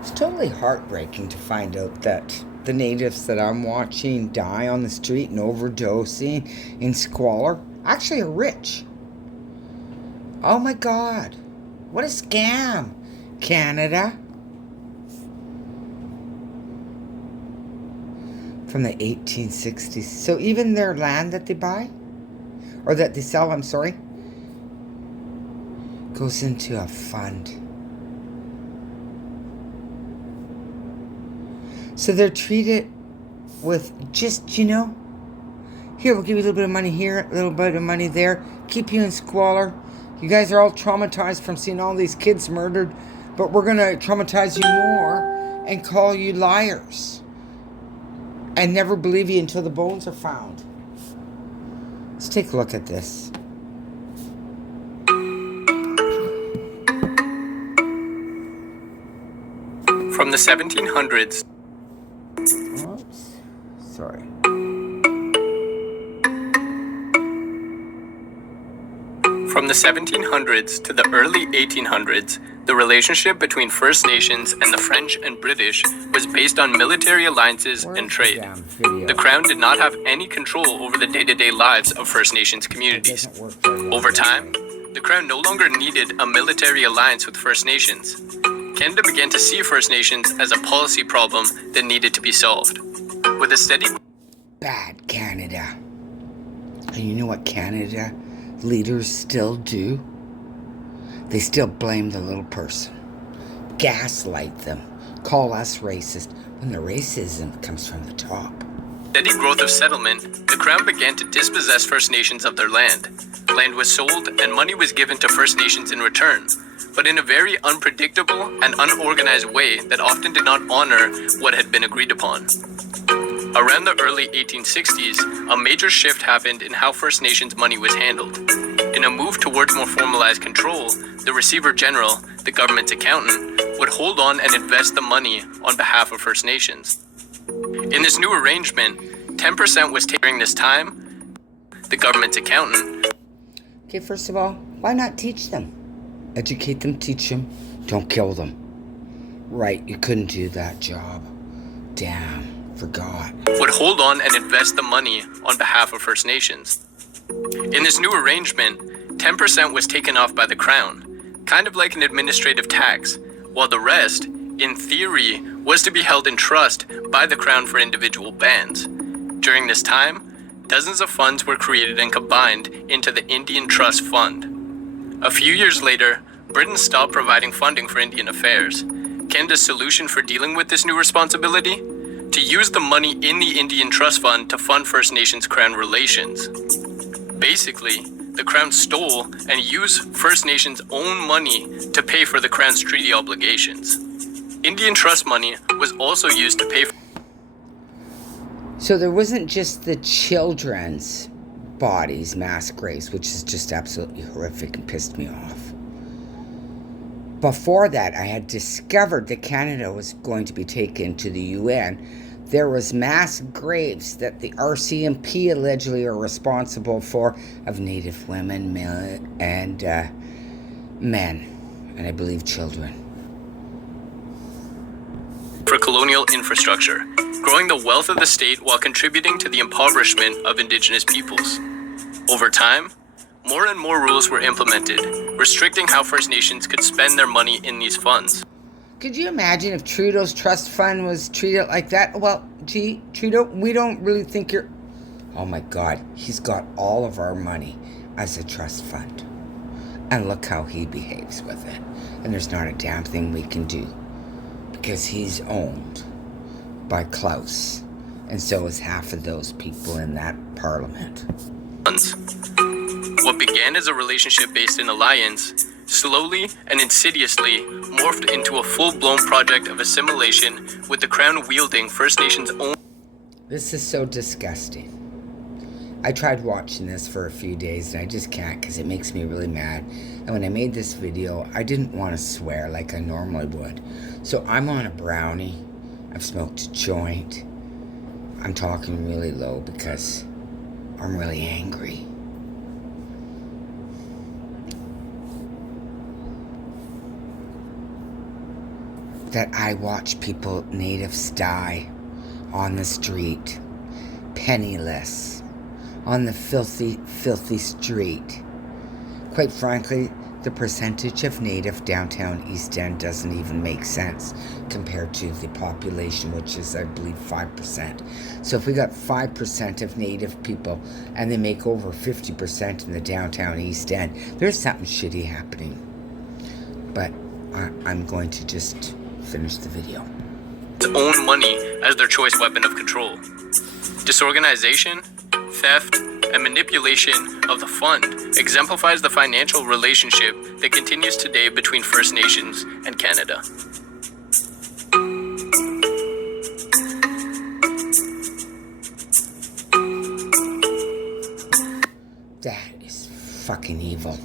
It's totally heartbreaking to find out that the natives that I'm watching die on the street and overdosing in squalor actually are rich. Oh my God. What a scam. Canada. From the 1860s. So even their land that they buy, or that they sell, I'm sorry, goes into a fund. So they're treated with just, here, we'll give you a little bit of money here, a little bit of money there, keep you in squalor. You guys are all traumatized from seeing all these kids murdered, but we're going to traumatize you more and call you liars and never believe you until the bones are found. Let's take a look at this. From the 1700s. Oops. Sorry. From the 1700s to the early 1800s, the relationship between First Nations and the French and British was based on military alliances and trade. The Crown did not have any control over the day-to-day lives of First Nations communities. Over time, the Crown no longer needed a military alliance with First Nations. Canada began to see First Nations as a policy problem that needed to be solved. With a steady... Bad Canada. And you know what Canada leaders still do? They still blame the little person. Gaslight them. Call us racist when the racism comes from the top. Steady growth of settlement, the Crown began to dispossess First Nations of their land. Land was sold and money was given to First Nations in return, but in a very unpredictable and unorganized way that often did not honor what had been agreed upon. Around the early 1860s, a major shift happened in how First Nations money was handled. In a move towards more formalized control, the Receiver General, the government's accountant, would hold on and invest the money on behalf of First Nations. In this new arrangement, 10% was taken during this time. The government's accountant... Okay, first of all, why not teach them? Educate them, teach them, don't kill them. Right, you couldn't do that job. Damn. Forgot. Would hold on and invest the money on behalf of First Nations. In this new arrangement, 10% was taken off by the Crown, kind of like an administrative tax, while the rest, in theory, was to be held in trust by the Crown for individual bands. During this time, dozens of funds were created and combined into the Indian Trust Fund. A few years later, Britain stopped providing funding for Indian affairs. Canada's solution for dealing with this new responsibility? To use the money in the Indian Trust Fund to fund First Nations Crown relations. Basically, the Crown stole and used First Nations' own money to pay for the Crown's treaty obligations. Indian Trust money was also used to pay for... So there wasn't just the children's bodies, mass graves, which is just absolutely horrific and pissed me off. Before that, I had discovered that Canada was going to be taken to the UN. There was mass graves that the RCMP allegedly are responsible for of Native women, and men, and I believe children. For colonial infrastructure, growing the wealth of the state while contributing to the impoverishment of Indigenous peoples. Over time, more and more rules were implemented, restricting how First Nations could spend their money in these funds. Could you imagine if Trudeau's trust fund was treated like that? Well, gee, Trudeau, we don't really think you're... Oh my God, he's got all of our money as a trust fund. And look how he behaves with it. And there's not a damn thing we can do. Because he's owned by Klaus. And so is half of those people in that parliament. What began as a relationship based in alliance, slowly and insidiously morphed into a full-blown project of assimilation with the Crown wielding First Nations' own... This is so disgusting. I tried watching this for a few days and I just can't because it makes me really mad. And when I made this video, I didn't want to swear like I normally would. So I'm on a brownie. I've smoked a joint. I'm talking really low because I'm really angry. that I watch people, natives, die on the street, penniless, on the filthy, filthy street. Quite frankly, the percentage of native downtown East End doesn't even make sense compared to the population, which is, I believe, 5%. So if we got 5% of native people and they make over 50% in the downtown East End, there's something shitty happening. But I'm going to just finish the video. Own money as their choice weapon of control. Disorganization, theft, and manipulation of the fund exemplifies the financial relationship that continues today between First Nations and Canada. That is fucking evil.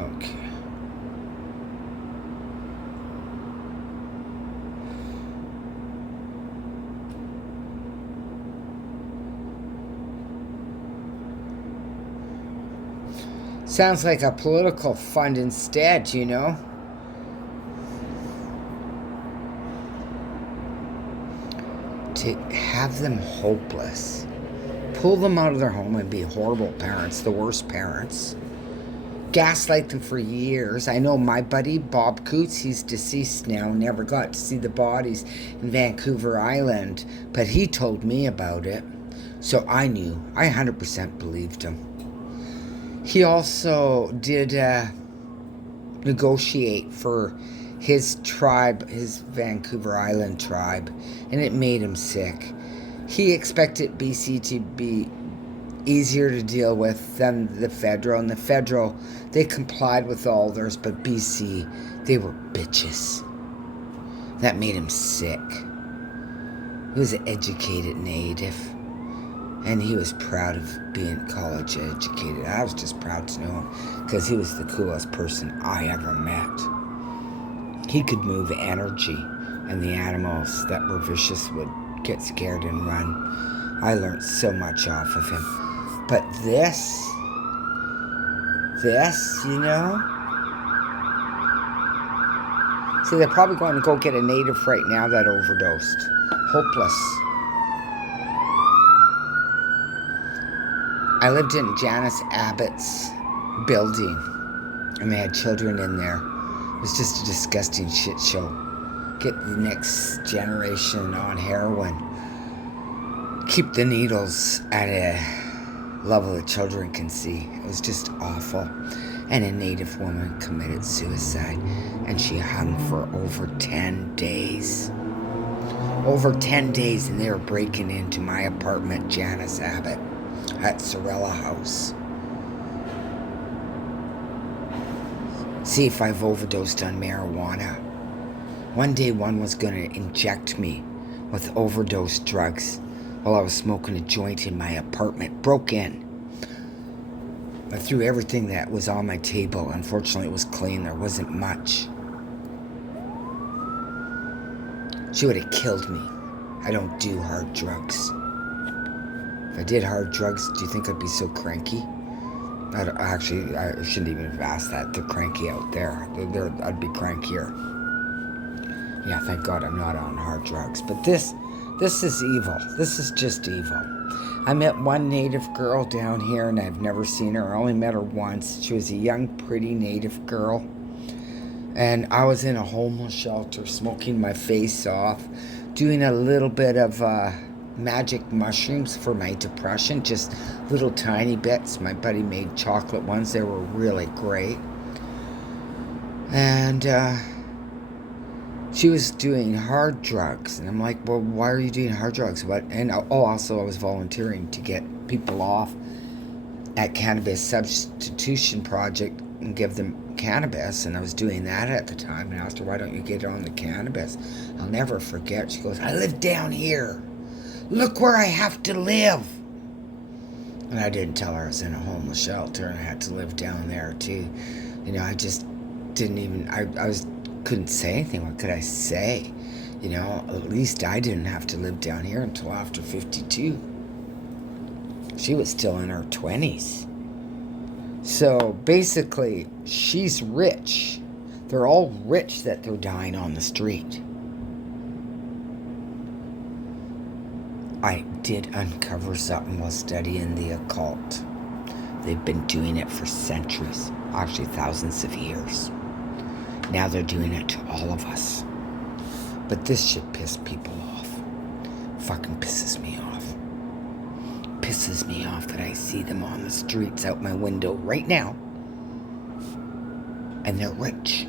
Okay. Sounds like a political fund instead, you know? To have them hopeless. Pull them out of their home and be horrible parents, the worst parents. Gaslight them for years. I know my buddy Bob Coots, he's deceased now, never got to see the bodies in Vancouver Island, but he told me about it. So I knew. I 100% believed him. He also did negotiate for his tribe, his Vancouver Island tribe, and it made him sick. He expected BC to be easier to deal with than the federal, and the federal, they complied with all theirs, but BC, they were bitches. That made him sick. He was an educated native, and he was proud of being college educated. I was just proud to know him because he was the coolest person I ever met. He could move energy, and the animals that were vicious would get scared and run. I learned so much off of him. But this, you know? See, they're probably going to go get a native right now that overdosed. Hopeless. I lived in Janice Abbott's building, and they had children in there. It was just a disgusting shit show. Get the next generation on heroin. Keep the needles at a level that children can see. It was just awful. And a native woman committed suicide, and she hung for over 10 days. Over 10 days, and they were breaking into my apartment, Janice Abbott, at Sorella House. See if I've overdosed on marijuana. One day one was going to inject me with overdose drugs while I was smoking a joint in my apartment. Broke in. I threw everything that was on my table. Unfortunately, it was clean. There wasn't much. She would have killed me. I don't do hard drugs. If I did hard drugs, do you think I'd be so cranky? I shouldn't even have asked that. They're cranky out there. I'd be crankier. Yeah, thank God I'm not on hard drugs. But this is evil. This is just evil. I met one native girl down here, and I've never seen her. I only met her once. She was a young, pretty native girl. And I was in a homeless shelter, smoking my face off, doing a little bit of magic mushrooms for my depression, just little tiny bits. My buddy made chocolate ones. They were really great. And she was doing hard drugs. And I'm like, well, why are you doing hard drugs? What? And also I was volunteering to get people off at Cannabis Substitution Project and give them cannabis, and I was doing that at the time, and I asked her, why don't you get on the cannabis? I'll never forget. She goes, I live down here. Look where I have to live. And I didn't tell her I was in a homeless shelter and I had to live down there too. You know, I just didn't even, couldn't say anything. What could I say? You know, at least I didn't have to live down here until after 52. She was still in her 20s. So basically, she's rich. They're all rich that they're dying on the street. I did uncover something while studying the occult. They've been doing it for centuries, actually thousands of years. Now they're doing it to all of us. But this shit pisses people off. Fucking pisses me off. Pisses me off that I see them on the streets out my window right now. And they're rich.